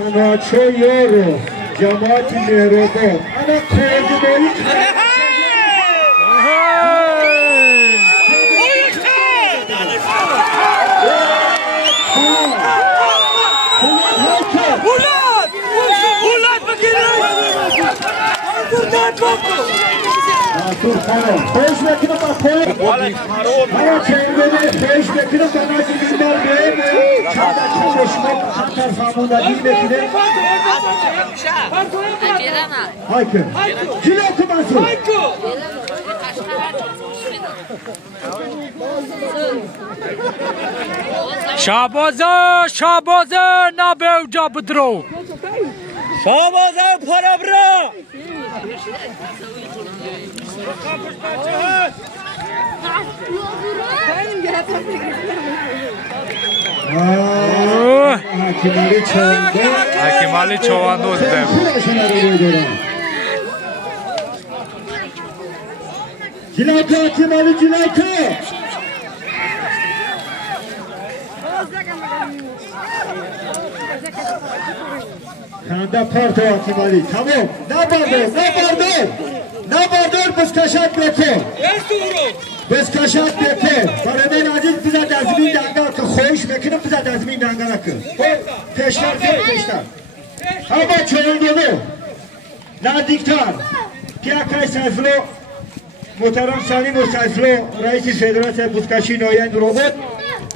Sanatçı Yoro, Cemaat-i Mehroban. Ana koordinayı Beş metre bakıyor. Ama çevrede 5 metre sanatçı günler değil. Çanta çalışmak, çanta famunda 1 metre. Haykı. Cile okuması. Şabaza nabevca bidro. Şabaza para bra. Hakimali Çovandoz be. Cilaka Hakimali Cilaka. Kanda parto Hakimali. Tamam. Ne bardır biz kaşat bekle. Biz kaşat bekle. Baradan aziz bize dezmin danga ki hoş mekinim bize dezmin danga ki. Peşler. Ama çoğunluğu. Nazdiktar. Piyakay Sayflo. Muhterem Salim o Sayflo. Reis-i Federasyon Buzkaşi Noyen Robot.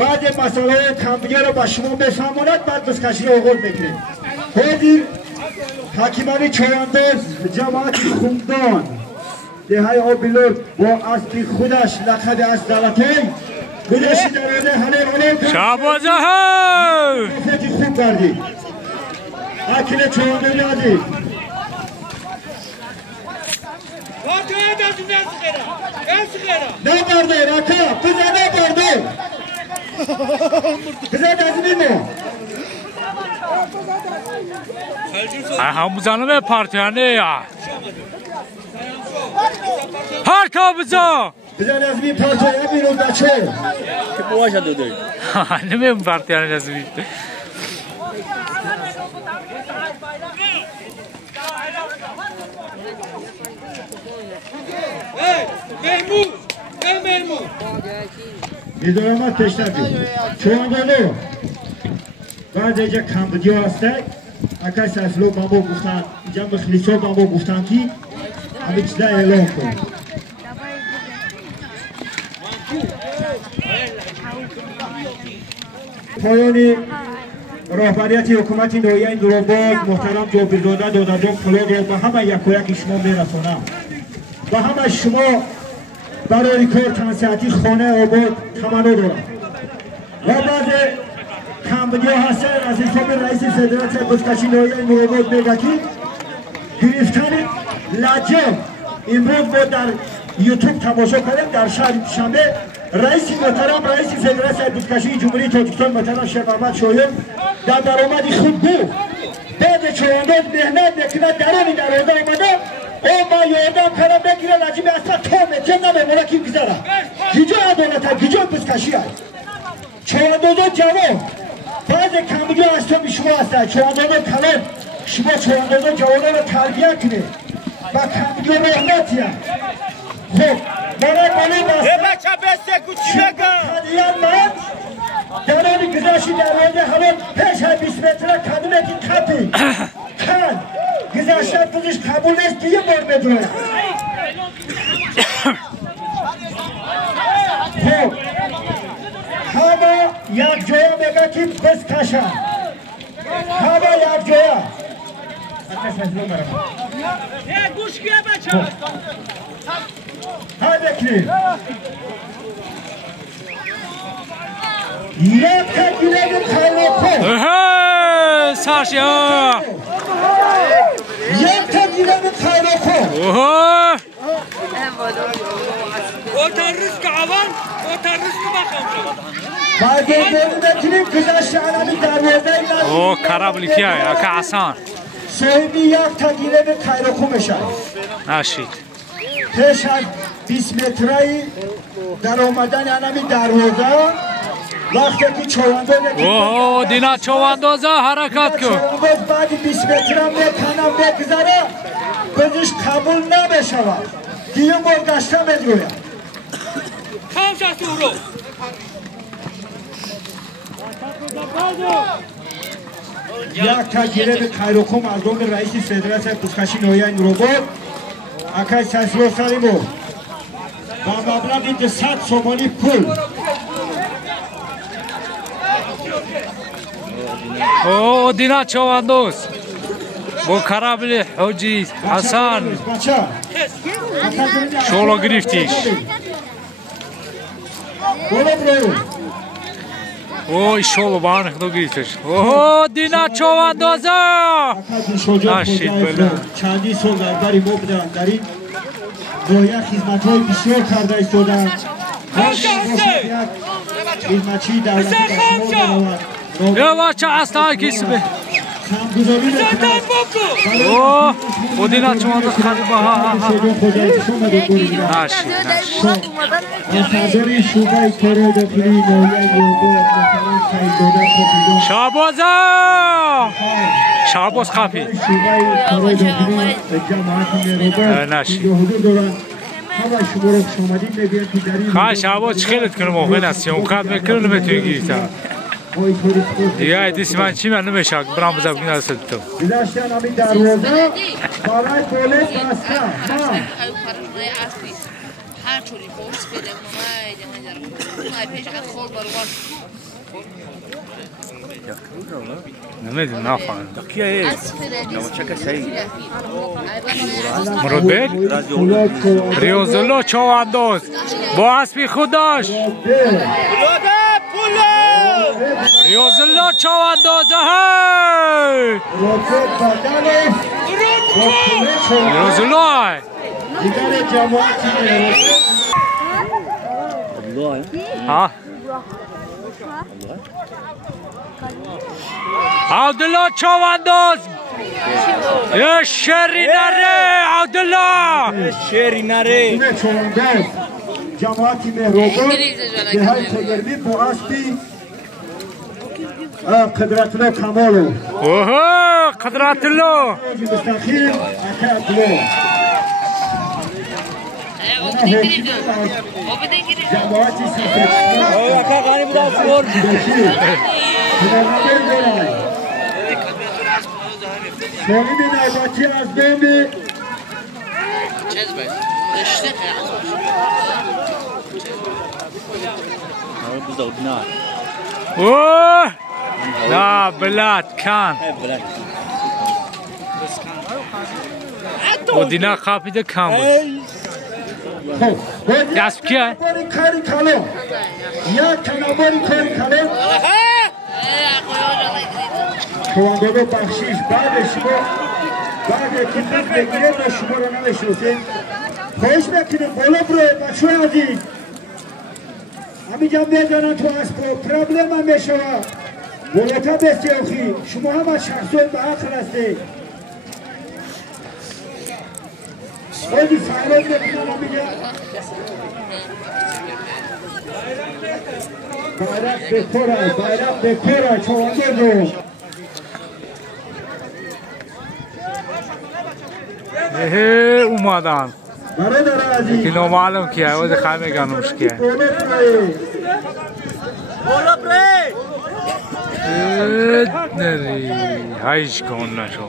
Bazı meseleleri kampiyonu başıma befamınat بعد بزکشی رو آورد بکنیم خودیر حکیمانی چوانداز جماعت خوندان دههای آبیلور با اصلی خودش لقب از دلتی گذاشتی در آده حلال شعبازه ها گفتی خوب کردی حکیل چوانداز یادی نه برده رکا بزا نه برده بزا دزمی ما هموزانه به پارتیانه یا هرکا بزا بزا دزمی پارتیانه بیرون بچه که بواشه دوده نمیم پارتیانه دزمی میدونم تشنه بید چون دارو بعد اینجا کمبودیو هسته اکای سایفلو بامو گفتن اینجا مخلیصو بامو گفتن که همه چیزا اعلام کن پایانی راهبریت حکومت نویه این دروباد محترم جابرزاده دادجان فلوگ رو به همه یک و یک شما میرسانم و همه شما برای کار تنسیحاتی خانه آباد تمنا دارم و بعد کمبودی ها هستن از حساب رئیس فدراسیون بزکشی نویه نوباد میگه که گرفتن لجه امروز ما در یوتیوب تماشا کنیم در شنبه رئیس محترم رئیس فدراسیون بزکشی جمهوری تاجیکستان محترم شیخ احمد شایان در درآمد خود گفت بعد چوانداز مهنت میکنه درونی در آده آمده او ما یادم کنم بگیره لجیب اصلا تومه جنه بمونه که بگذاره گیجا عدالت هست گیجا بزکشی هست چواندازا جوان بعض کمبودی ها هستم شما هستن چواندازا کلام شما چواندازا جوانه رو تربیه کنه و کمبودی ها رحمتی هست خب مرا بچه بسته کچی بگم من درانی گذاشی در آده همون پیش های 20 متره کدومتی کپی کن گذاشتن بودش قبول نیست که یه بار بدونه خب همه یک جایا میگه که بس کشن همه یک جایا گوش کیه بچه های بکنی یک تکیله به خیلی خوب ساشی ها یک تکیله به خیلی خوب اوترس که عوان اوترس که بخم بعد بکنیم گذاشت علمی دروازه اوه کرابلی کیه اکا عصان صاحبی یک تکیله به خیلی خوب میشن ناشید پیش از 20 متری در آمدن علمی دروازه وقتی که چوانداز اوه دینا چواندازه حرکت کن چوانداز بعد 20 متر هم تنم بگذاره بزش قبول نمیشود دیگه برگشته میدرویم کم شست او رو یک تجربه به خیرکم از اون رئیس فدراسیون بوسکشی نویای نوروباد اکای سسرو سالیمو با مبلغی 200 سومانی پول اوه دینا چوانداز با کرابل حاجی حسن شولو گرفتیش اوه شولو بانه خدو گرفتش اوه دینا چواندازه نشید بله چندی سال در بری ما بودن در این رویه خدمت های بسیار کرده ایستادن خدمتچی دولتی کشمار برود یا بچه اصلا کسی به اوه و دینا چوانداز خدی با نشید افسرداری شعبه کارهای داخلی نویه نوروباد محترم سعید داده خفیدون شابازه شاباز خفی شعبه کارهای داخلی جماعت نوروباد نشید حضور دارند همه شما رو خوش آمدید میگویم که در این خواه شاباز چی خیلت کنم موقع نستی اون خط میکنه نمیتونی گیریتا دیگه دیسی من چی من نمیشه برام بزرگ نرسد تو گذاشتن همی دروازه برای پولیس بسته هر چوری پولیس پیدا کنم من پیش از خود بروان نمیدونم نفهم مربل ریاضالله چوانداز با اسبی خودش ریاضالله چوانداز های ریاضالله ها عبدالله چوانداز یه شری نره عبدالله شری نره چوانداز جماعتی مهربان به های تگرمی با اسبی قدرت الله کمالو اوه قدرت الله مستخیل اکا دلو جماعتی سفر اکا غانی بدا فور شاهی بین عباتی از دومی اوه لا بلاد کان و دینا خافیده کام بود دست کیه؟ کاری کلو یا کناباری کاری کلو شواندارو بخشیش بعد شما بعد اکیفت بگیره با شما رو نمیشناسیم خواهش بکنیم بالا برو بچه عزیز همینجا میدانن تو از پرابلم هم میشوه بالاتر بسیاخی شما هم از شخصون به حق رسته خیلی فراد بکنم همینجا bayrak Bekoray çavaنداز اومدن برادر عزیز اینو معلوم کیه و خیمه گنوش کیه بالا پلی نری هایش کن نشو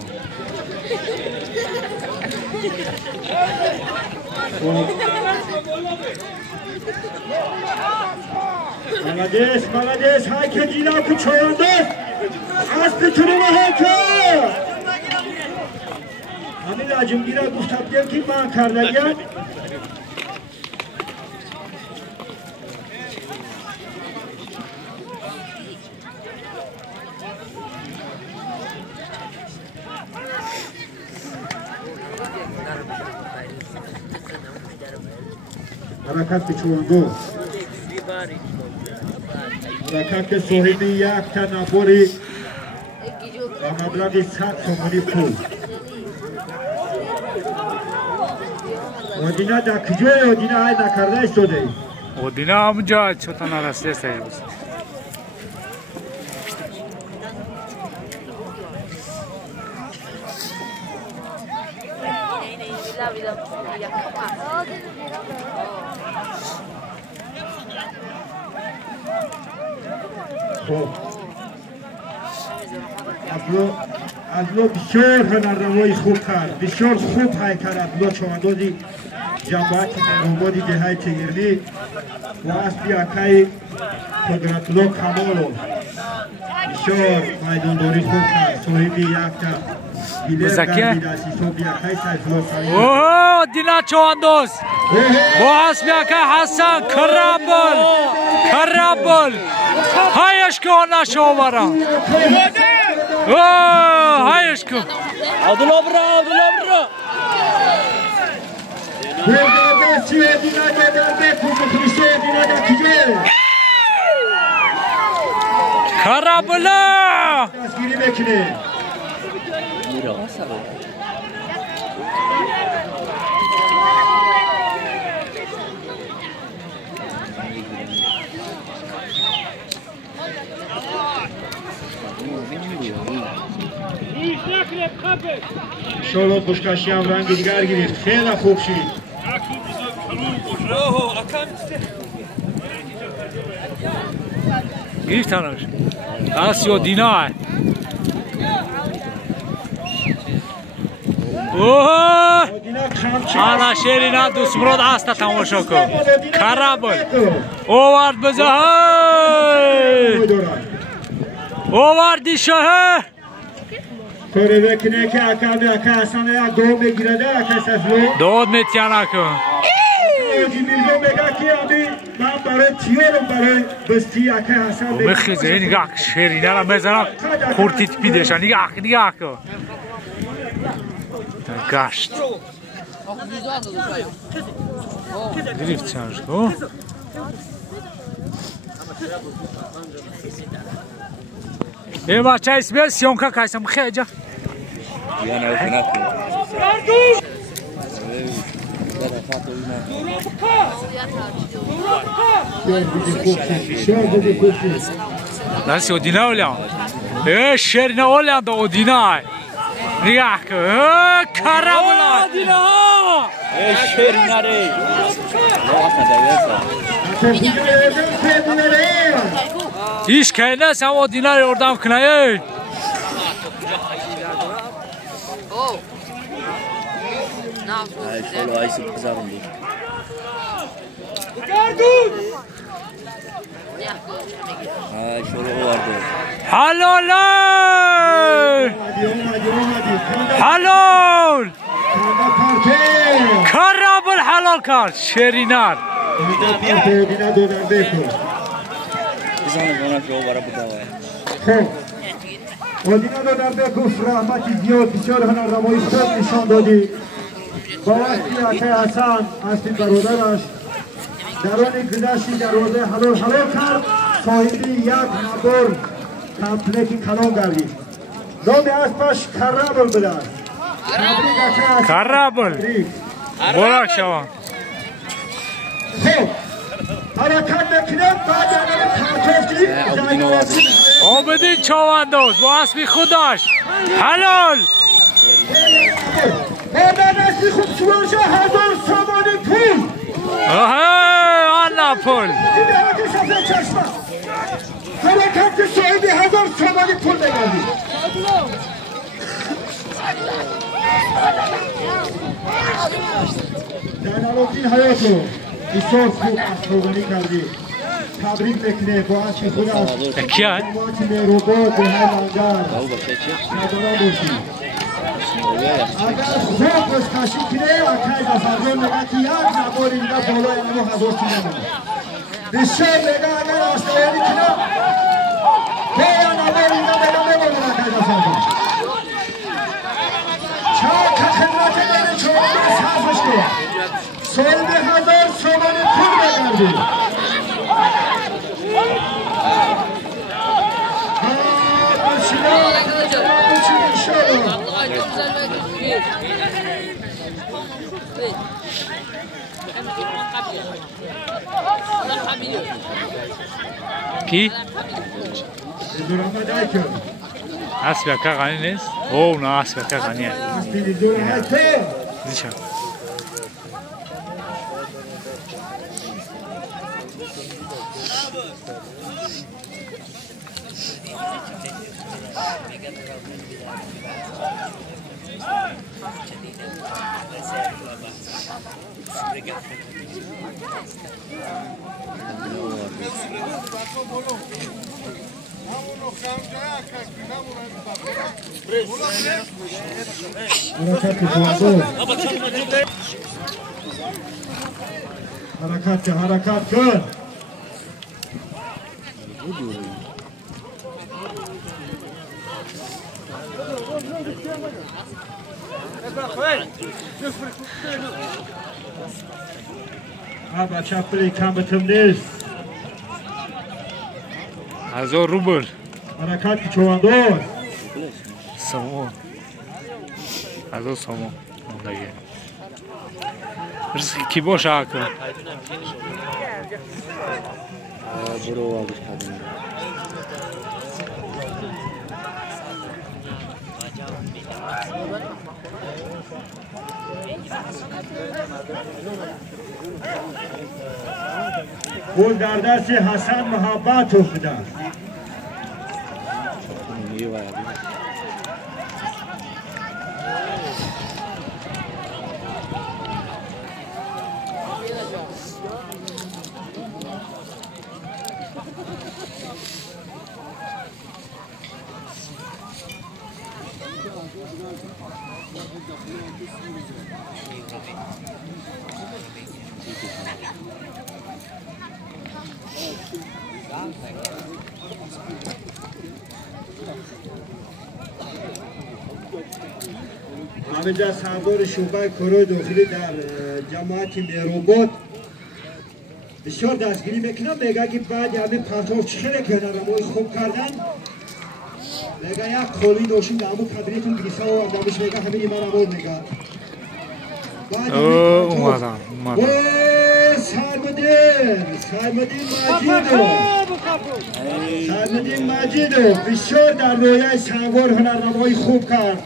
ملادیس های که جینا که چوانداز از بتونه های که همین عجمگیره گفتم دیم که من کردگیم حرکت به چوانداز حرکت صاحبی یک تنفری و مبلغ 100 تومانی پول ودینا در کجای ودینا های نکرده ایستاده ودینا همونجا چطور نرسته سایی بود عبدالله بسیار هنرنمای خوب کرد، بسیار خوب های کرد عبدالله چواندازی جنباتی نروبادی دهای تگرلی و اصلی اکای قدرتالله کمالو بسیار میدانداری خوب کرد صاحبی یک تا بیلر گردید از حساب یکای سیفالله سریع اوه دینا چوانداز با اصلی اکای حسن کرابل هایش که آن نشو برم هایش که عبدالله برا کرابلا شلو خوشکشی هم رنگ دیگر گرفت خیلی خوب شید گرفتنش آسیو دینا اوه آنا شیرینا دوست مراد است تماشا کن کرابل اوورد بزه اووردی شهر کاری بکنه که اکا اصلا یک دوم بگیرده اکا سفلو داد میتیانا کن میلیون بگه که امی من برای تیارم برای بستی اکا حسن مخیزه نگاه شیرینه را بزنم خورتیت پیدشن نگاه کن گشت گریفت چنش کن ای بچه اسمی سیونکا کایسم خیجا ناسی اودینا اولیان شیرینه اولیان دا اودینا نگاه کن کرابلا شیرینه ری هیچ که نیست هم اودینا ری اردام کنه شلو عايز بزارم دي شلو وارد حلال حلال کرابل حلال کرد شیرینار اودینا دو در بگفت رحمتی زیاد بسیار هنرنمایی خوب نشان دادی با وقتی اکای حسن هستی برادرش در آن گذشتی دروازه حلال کرد صاحبی یک مدار کمپلکی کلام گردید نام اسمش کرابل بودن کرابل برا شما خب حرکت بکنم بعد کارتوفتی آمدین چوانداز با اسمی خودش حلال بعد اسمی خود شمارشه 1000 سامانی پول آلا پول حرکت صاحبی 1000 سامانی پول بگردی جلال‌الدین حیاتو بسیار خوب افروانی کردی تبریک بکنه با اچی خودش کیان؟ باتی مهربان به هر منگر ندارم باشی اگر خوب بسکشی کنه اکای بفردان نگه که یک نباری دیگه بالای امو حضور کنه بسیار نگه اگر آشتایانی کنه باید نباری دیگه بگه بمانه اکای بفردان چه که خدمت داره چون بس حرفش کنه صاحب 1000 سامانی پول بگردی کی؟ اسبی که غنی نیست؟ او نه اسبی که غنیه دیشب حرکت کن ها چپلی کم بتم نیست 1000 روبل حرکت چواندار سامان 1000 سامان موندگی رزق کی باشه آکا برو واقعش کردیم گل در دست حسن محبت افتاده همینجا سردار شعبه کارهای داخلی در جماعت مهرآباد بسیار دستگیری میکنم. میگه که بعد همین پرتاب چخیره کنه رمای خوب کردن میگه یک خالی داشتیم در همون کبریتون گریسه و آدمش میگه همین من رمای میگه اومدن سرمدین مجیدو بسیار در رویه سنگار هنرنمایی خوب کرد.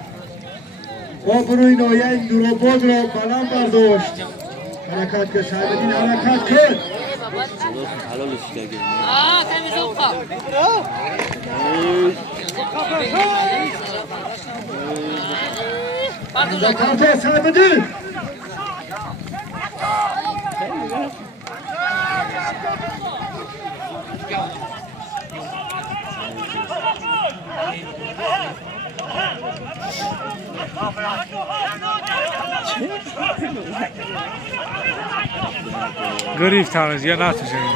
آبروی نایه نورآباد را بلند برداشت. حرکت که سرمدین حرکت کرد. حرکت سرمدین گرفتنش یا نتوشن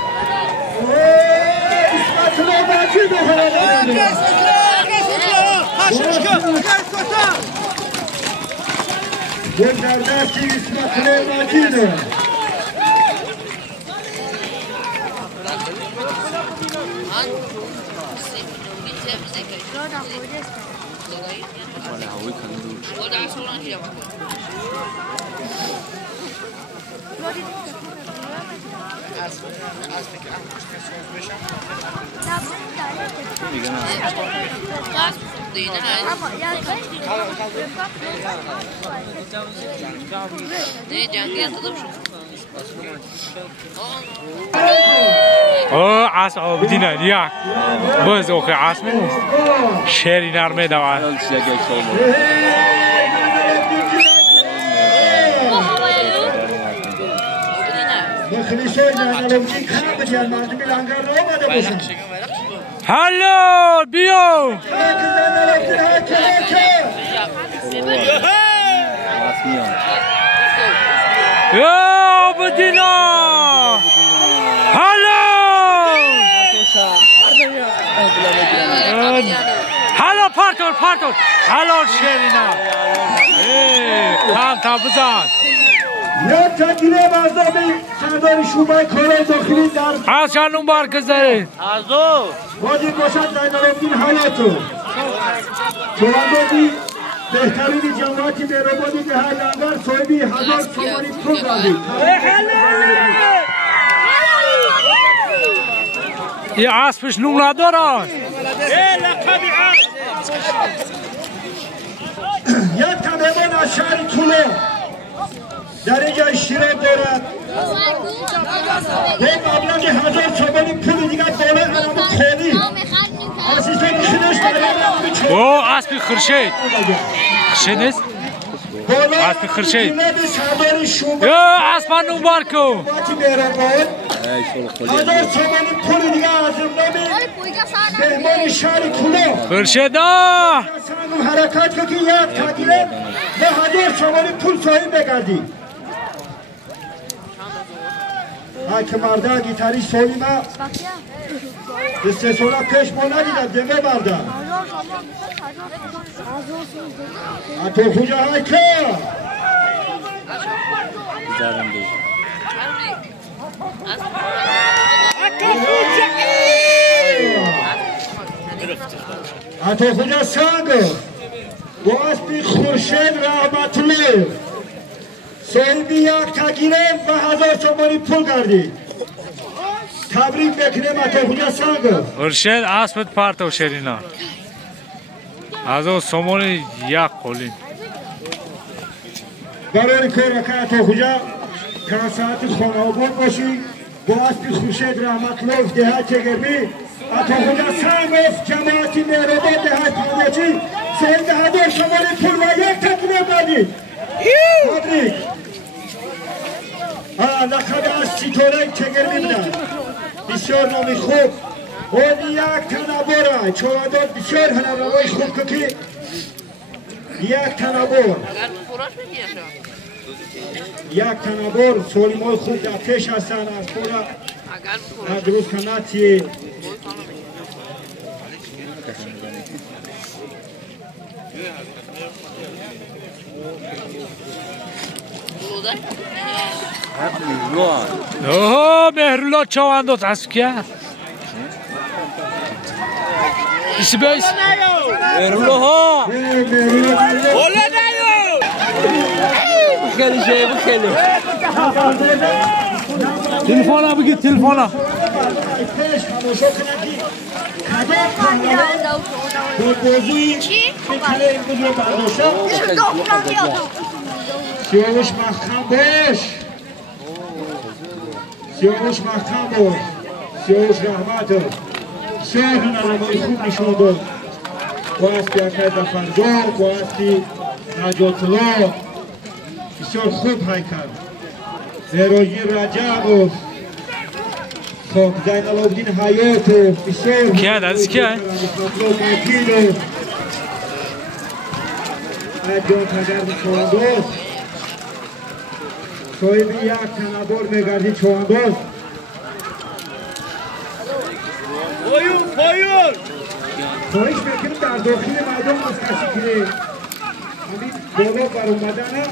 عاصم عابدين الياك بز اخي عاصم شيري نرمي دوا هلو بيو يا عابدينا هلا پارتور هلا شیرینا هم تا بزن یک تکیله مردمی سردار شعبه کارهای داخلی در از چند مرکز داره وادی باشد زینالدین حیاتو جواندادی بهترین جماعتی مهرآبادی ده لنگر صاحبی 1000 سواری پول دادی یه عصبش نمره دارن یک تمامان از شهر طولو در اینجا اشتراک دارد به مبلغ 1000 تومان پول دیگر بالا علم خالی اسیستان خودش او اسب خورشید خورشید نیست اسب خورشید یا اسب نوبار کو 1000 تومان پول دیگر از نام مهمان شهر کلو خورشید حرکت که یک تغییره به 1000 تومان پول صاحب بگردی که مرده گیتاری سولی ما استثولا پیش ما ندیدم دمه مرده اتو خوجه های که اتو خوجه سنگ و اسبی خورشید رحمتلی صاحبی یک تگیره و 1000 تومانی پول کردی تبریک بکنیم اتو خوجه سنگ خورشید اسبت پرتو شرینا از او سومونی یک قولین برای کار که اتو خوجه که ساعت خانه آباد باشی با اسبی خورشید رحمتلی دهت چگرمی اتو خوجه سنگ جماعتی مهربان دهت پرداچی صاحب 1000 تومانی پول و یک تگیره کردی تبریک لقب از سیتوره چگرمی بودن بسیار نامی خوب اون یک تنبوره چوادات بسیار هنروای خوب که یک تنبور یک تنبور سولیمای خوب در پیش هستن از پورا درست کناتی اوه مهرولات چواندوت از که ایسی بیس مهرولا ها ولا نايو بخلی شیء بخلی تلفونا بگید تلفونا سیاوش مخم باش سیاوش مخم باش سیاوش رحمت بسیار هنرمای خوب نشون داد با اسبی اکر دفرزا با اسبی نجات الله بسیار خوب حی کرد زیرایی رجب و خب زین الابدین حیات و بسیار کیا دست کیا جان تگرد چوانداز صاحب یک تنبار میگردی چوانداز پایون خواهش میکنم در داخل میدان از کسی کنه همین بالا بر اومدن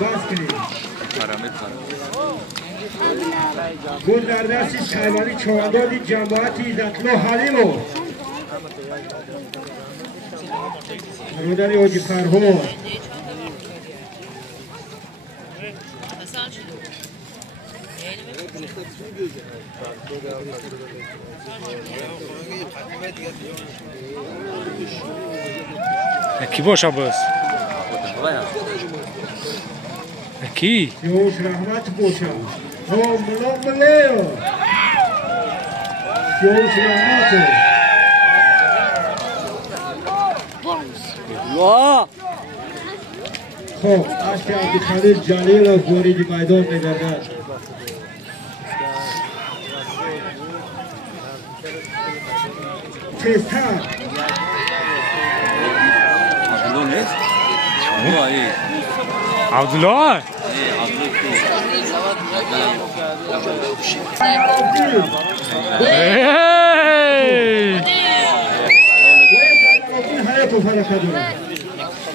بس کنه گل در دستی شهروانی چواندازی جماعتی عزتالله حلیمو برادر حاجی فرهاد کی باشه بس کی سیاوش رحمت باشه ملا ملا سیاوش رحمت خب عشق عبدالخلیل جلیل و واردی میدان میگردد تستر عبدالله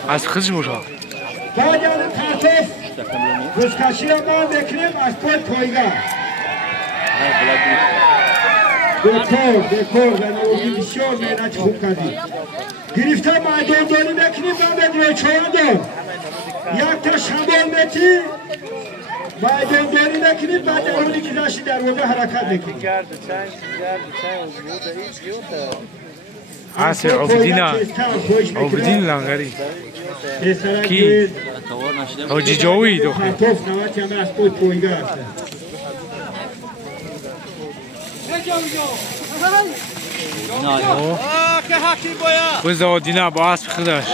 از خودش باشه بعد یعنی پرتف روزکشی را ما بکنیم از پای پایگاه دکور و نوگی بسیار مهنت خوب کردیم گرفته میدان داری بکنیم و بدروی چواندار یک تا شمال متری میدان داری بکنیم بعد درونی که داشتی در واقع حرکت بکنیم عاصي عبدين لانغري كي حاجی جاوی دوخه بز دینا با اسب خداش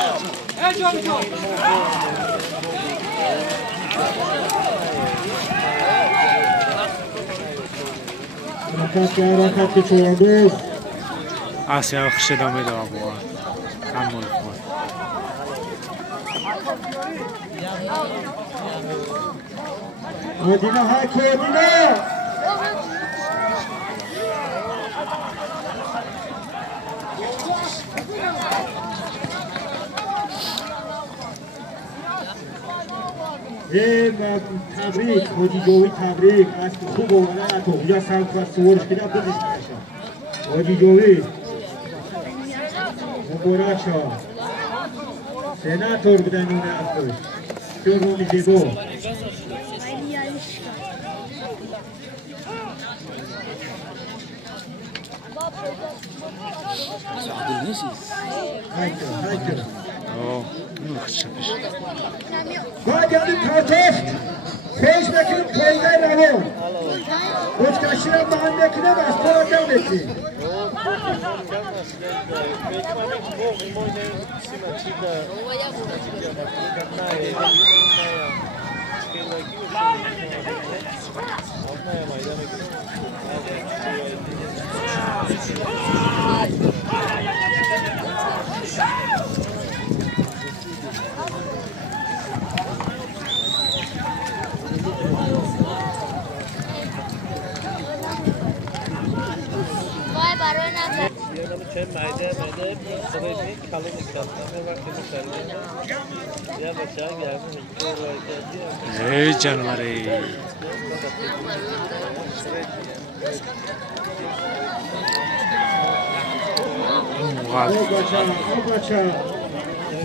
اسب خشد آمده آبوا همون مدینه های مدینه تبریک حاجی جوی تبریک از خوب اومدن تو یا سمت و سورش کدام بودیش نشد حاجی جوی مبارک شد سناتور بودن اون افروش شروع زیبا باید یادی پرتفت پیش بکنیم پایگاه روان بزکشیرم به هم بکنیم از پارتم بکنیم ای جانوری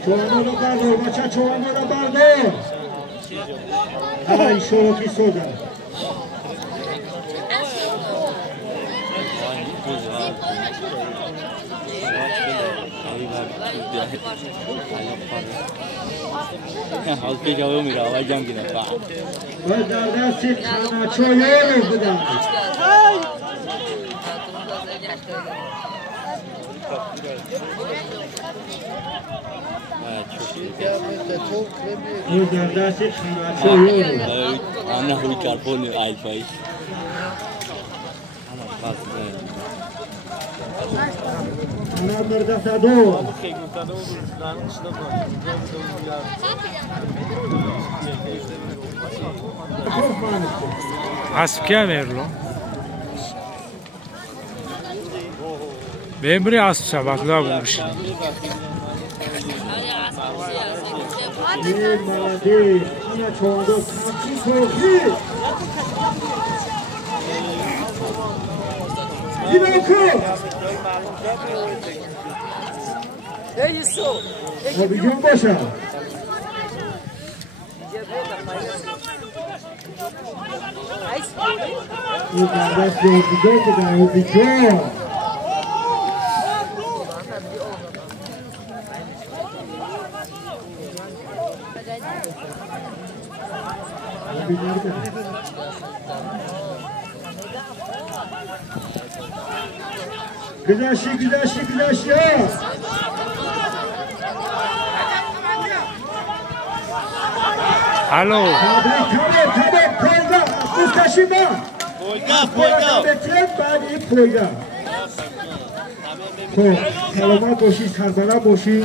چوانو بردار بچه چوانو بردار های شروعی سودا حال पे जाओ मेरा आवाज जाम की ना बस दादा से खाना छोड़ो बदा ये दादा से खाना छोड़ो आना हुई कार्बन आइल भाई ana merda sado اسب کیا میرلو بمری اسب شبکلا بوشی ये मादे खाना छोड़ो खाची छोड़ी Dinako! É isso! Obigim başa. O kardeş de obigim da obigim. Güneşi ya. Alo. Tabii, koyga. Ustaşıma. Koyga. Bekleyin bari koyga. Selamat boşi, Karbala boşi.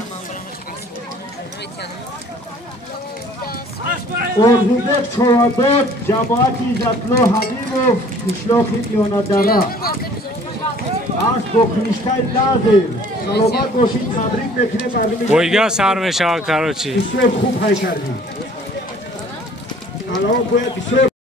Orhubek Çoğabat, Cemaat-i İzzatlı Habibov, Kışlak-ı İyonadara. از بخنیشتای لازم سلامت باشید تبریک بکنه برنامه بویگا سر میشه کاروچی بسیار خوب های کردیم الان باید بسیار